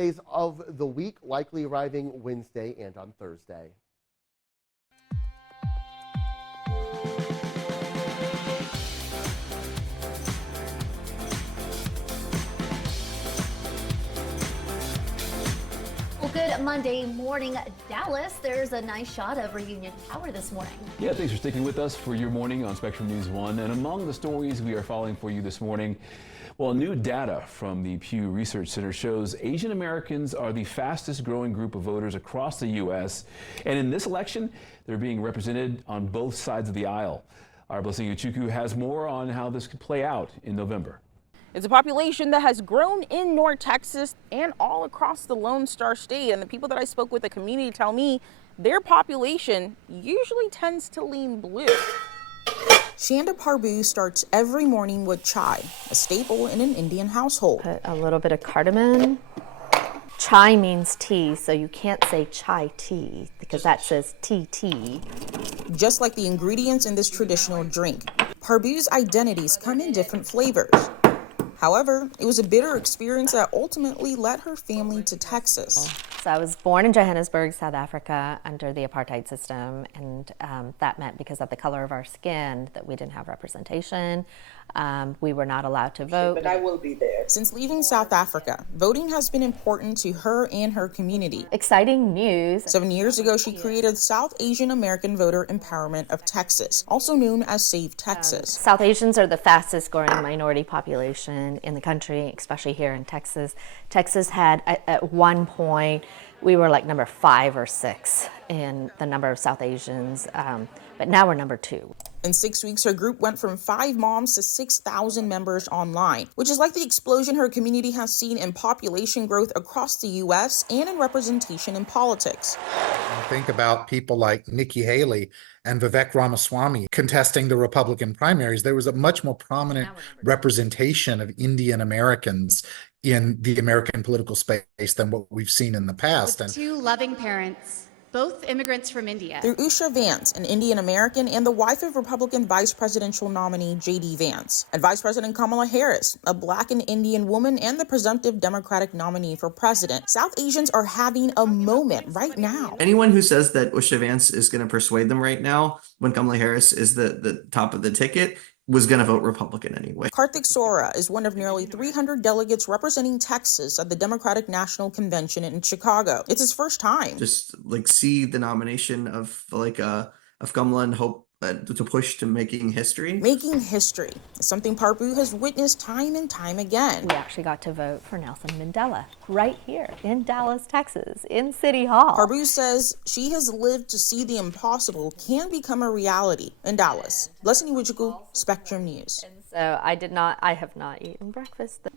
days of the week, likely arriving Wednesday and on Thursday. Good Monday morning, Dallas. There's a nice shot of Reunion Tower this morning. Yeah, thanks for sticking with us for your morning on Spectrum News 1. And among the stories we are following for you this morning, well, new data from the Pew Research Center shows Asian Americans are the fastest growing group of voters across the U.S. And in this election, they're being represented on both sides of the aisle. Our Blessing Uchuku has more on how this could play out in November. It's a population that has grown in North Texas and all across the Lone Star State. And the people that I spoke with, the community, tell me their population usually tends to lean blue. Shanda Parbu starts every morning with chai, a staple in an Indian household. Put a little bit of cardamom. Chai means tea, so you can't say chai tea because that says tea. Just like the ingredients in this traditional drink, Parbu's identities come in different flavors. However, it was a bitter experience that ultimately led her family to Texas. So I was born in Johannesburg, South Africa, under the apartheid system, and that meant because of the color of our skin that we didn't have representation. We were not allowed to vote. But I will be there. Since leaving South Africa, voting has been important to her and her community. Exciting news. 7 years ago, she created South Asian American Voter Empowerment of Texas, also known as Save Texas. South Asians are the fastest growing minority population in the country, especially here in Texas. Texas had, at one point, we were like number 5 or 6 in the number of South Asians, but now we're number 2. In 6 weeks, her group went from 5 moms to 6,000 members online, which is like the explosion her community has seen in population growth across the U.S. and in representation in politics. Think about people like Nikki Haley and Vivek Ramaswamy contesting the Republican primaries. There was a much more prominent representation of Indian Americans in the American political space than what we've seen in the past. With 2 loving parents, both immigrants from India. Through Usha Vance, an Indian American and the wife of Republican vice presidential nominee J.D. Vance, and Vice President Kamala Harris, a Black and Indian woman and the presumptive Democratic nominee for president, South Asians are having a moment right now. Anyone who says that Usha Vance is going to persuade them right now, when Kamala Harris is the top of the ticket, was going to vote Republican anyway. Karthik Sora is one of nearly 300 delegates representing Texas at the Democratic National Convention in Chicago. It's his first time. Just like see the nomination of Kamala and hope to push to making history. Making history is something Parbu has witnessed time and time again. We actually got to vote for Nelson Mandela right here in Dallas, Texas, in City Hall. Parbu says she has lived to see the impossible can become a reality in Dallas. Blessing Uchuku, Spectrum News. So I have not eaten breakfast.